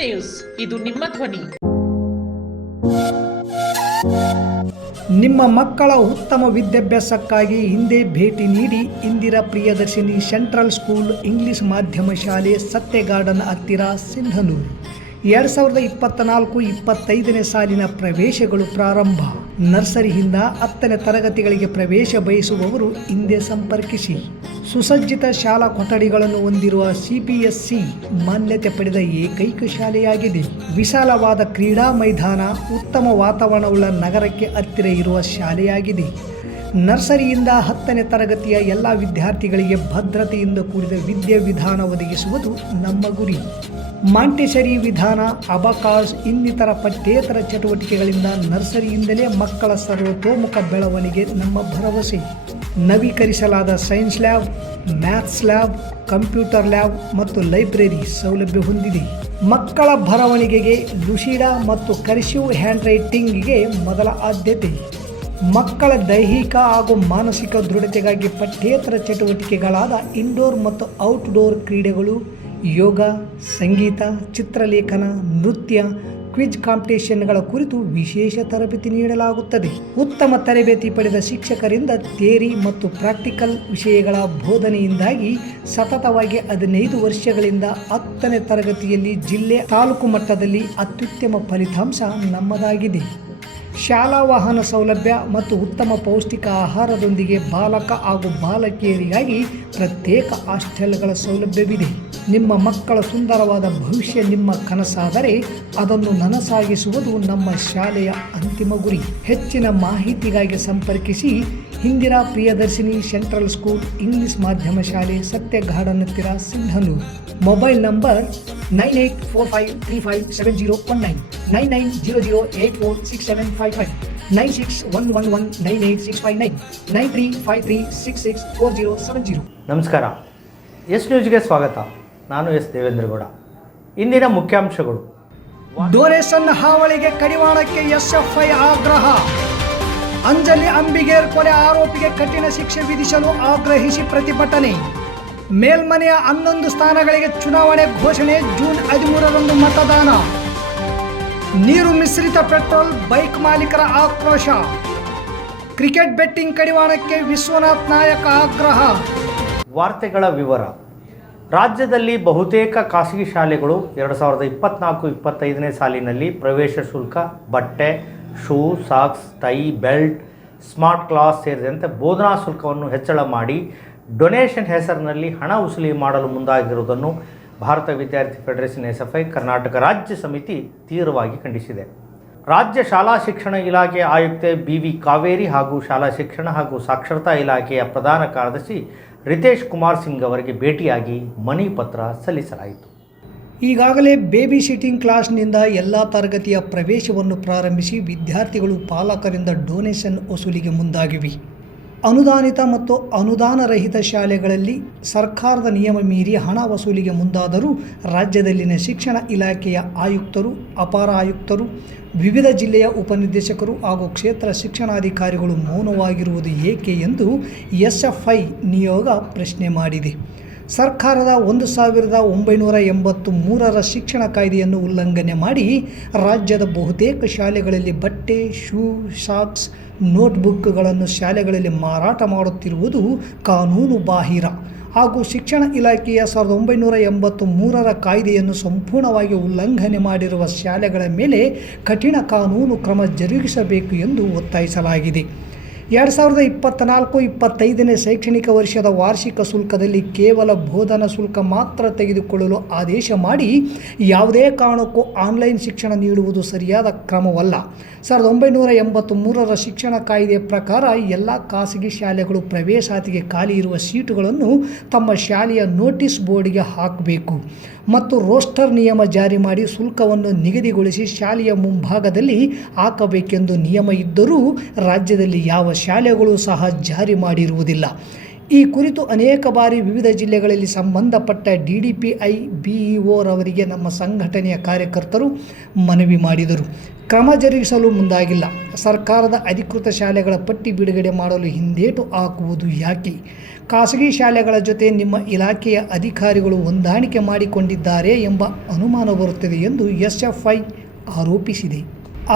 News, ಇದು ನಿಮ್ಮ ಧ್ವನಿ. ನಿಮ್ಮ ಮಕ್ಕಳ ಉತ್ತಮ ವಿದ್ಯಾಭ್ಯಾಸಕ್ಕಾಗಿ ಹಿಂದೆ ಭೇಟಿ ನೀಡಿ Indira Priyadarshini central school English ಮಾಧ್ಯಮ ಶಾಲೆ, ಸತ್ಯ ಗಾರ್ಡನ್ ಹತ್ತಿರ, ಸಿಂಧನೂರು. 2024-25ನೇ ಸಾಲಿನ ಪ್ರವೇಶಗಳು ಪ್ರಾರಂಭ. ನರ್ಸರಿಯಿಂದ 10ನೇ ತರಗತಿಗಳಿಗೆ ಪ್ರವೇಶ ಬಯಸುವವರು ಹಿಂದೆ ಸಂಪರ್ಕಿಸಿ. ಸುಸಜ್ಜಿತ ಶಾಲಾ ಕೊಠಡಿಗಳನ್ನು ಹೊಂದಿರುವ CBSE ಮಾನ್ಯತೆ ಪಡೆದ ಏಕೈಕ ಶಾಲೆಯಾಗಿದೆ. ವಿಶಾಲವಾದ ಕ್ರೀಡಾ ಮೈದಾನ, ಉತ್ತಮ ವಾತಾವರಣವುಳ್ಳ ನಗರಕ್ಕೆ ಹತ್ತಿರ ಇರುವ ಶಾಲೆಯಾಗಿದೆ. ನರ್ಸರಿಯಿಂದ 10ನೇ ತರಗತಿಯ ಎಲ್ಲ ವಿದ್ಯಾರ್ಥಿಗಳಿಗೆ ಭದ್ರತೆಯಿಂದ ಕೂಡಿದ ವಿದ್ಯಾವಿಧಾನ ಒದಗಿಸುವುದು ನಮ್ಮ ಗುರಿ. ಮಾಂಟೆಸರಿ ವಿಧಾನ, ಅಬಕಾಸ್ ಇನ್ನಿತರ ಪಠ್ಯೇತರ ಚಟುವಟಿಕೆಗಳಿಂದ ನರ್ಸರಿಯಿಂದಲೇ ಮಕ್ಕಳ ಸರ್ವತೋಮುಖ ಬೆಳವಣಿಗೆ ನಮ್ಮ ಭರವಸೆ. ನವೀಕರಿಸಲಾದ science lab, maths lab, computer lab ಮತ್ತು ಲೈಬ್ರರಿ ಸೌಲಭ್ಯ ಹೊಂದಿದೆ. ಮಕ್ಕಳ ಬರವಣಿಗೆಗೆ ಲುಸಿಡಾ ಮತ್ತು ಕರ್ಸಿವ್ ಹ್ಯಾಂಡ್ ರೈಟಿಂಗ್ಗೆ ಮೊದಲ ಆದ್ಯತೆ. ಮಕ್ಕಳ ದೈಹಿಕ ಹಾಗೂ ಮಾನಸಿಕ ದೃಢತೆಗಾಗಿ ಪಠ್ಯೇತರ ಚಟುವಟಿಕೆಗಳಾದ ಇಂಡೋರ್ ಮತ್ತು ಔಟ್ಡೋರ್ ಕ್ರೀಡೆಗಳು, ಯೋಗ, ಸಂಗೀತ, ಚಿತ್ರಲೇಖನ, ನೃತ್ಯ, ಕ್ವಿಜ್ ಕಾಂಪಿಟೇಷನ್ಗಳ ಕುರಿತು ವಿಶೇಷ ತರಬೇತಿ ನೀಡಲಾಗುತ್ತದೆ. ಉತ್ತಮ ತರಬೇತಿ ಪಡೆದ ಶಿಕ್ಷಕರಿಂದ ಥಿಯರಿ ಮತ್ತು ಪ್ರಾಕ್ಟಿಕಲ್ ವಿಷಯಗಳ ಬೋಧನೆಯಿಂದಾಗಿ ಸತತವಾಗಿ 15 ವರ್ಷಗಳಿಂದ 10ನೇ ತರಗತಿಯಲ್ಲಿ ಜಿಲ್ಲೆ, ತಾಲೂಕು ಮಟ್ಟದಲ್ಲಿ ಅತ್ಯುತ್ತಮ ಫಲಿತಾಂಶ ನಮ್ಮದಾಗಿದೆ. ಶಾಲಾ ವಾಹನ ಸೌಲಭ್ಯ ಮತ್ತು ಉತ್ತಮ ಪೌಷ್ಟಿಕ ಆಹಾರದೊಂದಿಗೆ ಬಾಲಕ ಹಾಗೂ ಬಾಲಕಿಯರಿಗಾಗಿ ಪ್ರತ್ಯೇಕ ಹಾಸ್ಟೆಲ್ಗಳ ಸೌಲಭ್ಯವಿದೆ. ನಿಮ್ಮ ಮಕ್ಕಳ ಸುಂದರವಾದ ಭವಿಷ್ಯ ನಿಮ್ಮ ಕನಸಾದರೆ ಅದನ್ನು ನನಸಾಗಿಸುವುದು ನಮ್ಮ ಶಾಲೆಯ ಅಂತಿಮ ಗುರಿ. ಹೆಚ್ಚಿನ ಮಾಹಿತಿಗಾಗಿ ಸಂಪರ್ಕಿಸಿ Indira Priyadarshini central school English ಮಾಧ್ಯಮ ಶಾಲೆ, ಸತ್ಯ ಗಾರ್ಡನ್ ಹತ್ತಿರ, ಸಿಂಧನೂರು. Mobile number 9845357019, 9900846755, 9611198659, 9353664070. ನಮಸ್ಕಾರ, ಎಸ್ ನ್ಯೂಸ್ಗೆ ಸ್ವಾಗತ. ನಾನು ಎಸ್ ದೇವೇಂದ್ರಗೌಡ. ಇಂದಿನ ಮುಖ್ಯಾಂಶಗಳು: ಡೊನೇಷನ್ ಹಾವಳಿಗೆ ಕಡಿವಾಣಕ್ಕೆ SFI ಆಗ್ರಹ. ಅಂಜಲಿ ಅಂಬಿಗೇರ್ ಕೊಲೆ ಆರೋಪಿಗೆ ಕಠಿಣ ಶಿಕ್ಷೆ ವಿಧಿಸಲು ಆಗ್ರಹಿಸಿ ಪ್ರತಿಭಟನೆ. ಮೇಲ್ಮನೆಯ 11 ಸ್ಥಾನಗಳಿಗೆ ಚುನಾವಣೆ ಘೋಷಣೆ. ಜೂನ್ 13ರಂದು ಮತದಾನ. ನೀರು ಮಿಶ್ರಿತ ಪೆಟ್ರೋಲ್ ಬೈಕ್ ಮಾಲೀಕರ ಆಕ್ರೋಶ. ಕ್ರಿಕೆಟ್ ಬೆಟ್ಟಿಂಗ್ ಕಡಿವಾಣಕ್ಕೆ ವಿಶ್ವನಾಥ್ ನಾಯಕ ಆಗ್ರಹ. ವಾರ್ತೆಗಳ ವಿವರ. ರಾಜ್ಯದಲ್ಲಿ ಬಹುತೇಕ ಖಾಸಗಿ ಶಾಲೆಗಳು 2024-25ನೇ ಸಾಲಿನಲ್ಲಿ ಪ್ರವೇಶ ಶುಲ್ಕ, ಬಟ್ಟೆ, shoe, socks, tie, belt, smart class ಸೇರಿದಂತೆ ಬೋಧನಾ ಶುಲ್ಕವನ್ನು ಹೆಚ್ಚಳ ಮಾಡಿ ಡೊನೇಷನ್ ಹೆಸರಿನಲ್ಲಿ ಹಣ ವಸೂಲಿ ಮಾಡಲು ಮುಂದಾಗಿರುವುದನ್ನು ಭಾರತ ವಿದ್ಯಾರ್ಥಿ ಫೆಡರೇಷನ್ SFI ಕರ್ನಾಟಕ ರಾಜ್ಯ ಸಮಿತಿ ತೀವ್ರವಾಗಿ ಖಂಡಿಸಿದೆ. ರಾಜ್ಯ ಶಾಲಾ ಶಿಕ್ಷಣ ಇಲಾಖೆ ಆಯುಕ್ತೆ BV ಕಾವೇರಿ ಹಾಗೂ ಶಾಲಾ ಶಿಕ್ಷಣ ಹಾಗೂ ಸಾಕ್ಷರತಾ ಇಲಾಖೆಯ ಪ್ರಧಾನ ಕಾರ್ಯದರ್ಶಿ ರಿತೇಶ್ ಕುಮಾರ್ ಸಿಂಗ್ ಅವರಿಗೆ ಭೇಟಿಯಾಗಿ ಮನವಿ ಪತ್ರ ಸಲ್ಲಿಸಲಾಯಿತು. ಈಗಾಗಲೇ ಬೇಬಿ ಸಿಟ್ಟಿಂಗ್ ಕ್ಲಾಸ್ನಿಂದ ಎಲ್ಲ ತರಗತಿಯ ಪ್ರವೇಶವನ್ನು ಪ್ರಾರಂಭಿಸಿ ವಿದ್ಯಾರ್ಥಿಗಳು ಪಾಲಕರಿಂದ ಡೊನೇಷನ್ ವಸೂಲಿಗೆ ಮುಂದಾಗಿವೆ. ಅನುದಾನಿತ ಮತ್ತು ಅನುದಾನ ರಹಿತ ಶಾಲೆಗಳಲ್ಲಿ ಸರ್ಕಾರದ ನಿಯಮ ಮೀರಿ ಹಣ ವಸೂಲಿಗೆ ಮುಂದಾದರೂ ರಾಜ್ಯದಲ್ಲಿನ ಶಿಕ್ಷಣ ಇಲಾಖೆಯ ಆಯುಕ್ತರು, ಅಪರ ಆಯುಕ್ತರು, ವಿವಿಧ ಜಿಲ್ಲೆಯ ಉಪನಿರ್ದೇಶಕರು ಹಾಗೂ ಕ್ಷೇತ್ರ ಶಿಕ್ಷಣಾಧಿಕಾರಿಗಳು ಮೌನವಾಗಿರುವುದು ಏಕೆ ಎಂದು SFI ನಿಯೋಗ ಪ್ರಶ್ನೆ ಮಾಡಿದೆ. ಸರ್ಕಾರದ 1983ರ ಶಿಕ್ಷಣ ಕಾಯ್ದೆಯನ್ನು ಉಲ್ಲಂಘನೆ ಮಾಡಿ ರಾಜ್ಯದ ಬಹುತೇಕ ಶಾಲೆಗಳಲ್ಲಿ ಬಟ್ಟೆ, ಶೂ, ಸಾಕ್ಸ್, ನೋಟ್ಬುಕ್ಗಳನ್ನು ಶಾಲೆಗಳಲ್ಲಿ ಮಾರಾಟ ಮಾಡುತ್ತಿರುವುದು ಕಾನೂನು ಬಾಹಿರ ಹಾಗೂ ಶಿಕ್ಷಣ ಇಲಾಖೆಯ 1983ರ ಕಾಯ್ದೆಯನ್ನು ಸಂಪೂರ್ಣವಾಗಿ ಉಲ್ಲಂಘನೆ ಮಾಡಿರುವ ಶಾಲೆಗಳ ಮೇಲೆ ಕಠಿಣ ಕಾನೂನು ಕ್ರಮ ಜರುಗಿಸಬೇಕು ಎಂದು ಒತ್ತಾಯಿಸಲಾಗಿದೆ. 2024-25ನೇ ಶೈಕ್ಷಣಿಕ ವರ್ಷದ ವಾರ್ಷಿಕ ಶುಲ್ಕದಲ್ಲಿ ಕೇವಲ ಬೋಧನಾ ಶುಲ್ಕ ಮಾತ್ರ ತೆಗೆದುಕೊಳ್ಳಲು ಆದೇಶ ಮಾಡಿ ಯಾವುದೇ ಕಾರಣಕ್ಕೂ ಆನ್ಲೈನ್ ಶಿಕ್ಷಣ ನೀಡುವುದು ಸರಿಯಾದ ಕ್ರಮವಲ್ಲ. 1983ರ ಶಿಕ್ಷಣ ಕಾಯ್ದೆಯ ಪ್ರಕಾರ ಎಲ್ಲ ಖಾಸಗಿ ಶಾಲೆಗಳು ಪ್ರವೇಶಾತಿಗೆ ಖಾಲಿ ಇರುವ ಸೀಟುಗಳನ್ನು ತಮ್ಮ ಶಾಲೆಯ ನೋಟಿಸ್ ಬೋರ್ಡ್ಗೆ ಹಾಕಬೇಕು ಮತ್ತು ರೋಸ್ಟರ್ ನಿಯಮ ಜಾರಿ ಮಾಡಿ ಶುಲ್ಕವನ್ನು ನಿಗದಿಗೊಳಿಸಿ ಶಾಲೆಯ ಮುಂಭಾಗದಲ್ಲಿ ಹಾಕಬೇಕೆಂದು ನಿಯಮ ಇದ್ದರೂ ರಾಜ್ಯದಲ್ಲಿ ಯಾವ ಶಾಲೆಗಳು ಸಹ ಜಾರಿ ಮಾಡಿರುವುದಿಲ್ಲ. ಈ ಕುರಿತು ಅನೇಕ ಬಾರಿ ವಿವಿಧ ಜಿಲ್ಲೆಗಳಲ್ಲಿ ಸಂಬಂಧಪಟ್ಟ DDPI BEO ರವರಿಗೆ ನಮ್ಮ ಸಂಘಟನೆಯ ಕಾರ್ಯಕರ್ತರು ಮನವಿ ಮಾಡಿದರು. ಕ್ರಮ ಜರುಗಿಸಲು ಮುಂದಾಗಿಲ್ಲ. ಸರ್ಕಾರದ ಅಧಿಕೃತ ಶಾಲೆಗಳ ಪಟ್ಟಿ ಬಿಡುಗಡೆ ಮಾಡಲು ಹಿಂದೇಟು ಹಾಕುವುದು ಯಾಕೆ? ಖಾಸಗಿ ಶಾಲೆಗಳ ಜೊತೆ ನಿಮ್ಮ ಇಲಾಖೆಯ ಅಧಿಕಾರಿಗಳು ಹೊಂದಾಣಿಕೆ ಮಾಡಿಕೊಂಡಿದ್ದಾರೆ ಎಂಬ ಅನುಮಾನ ಬರುತ್ತದೆ ಎಂದು SFI ಆರೋಪಿಸಿದೆ.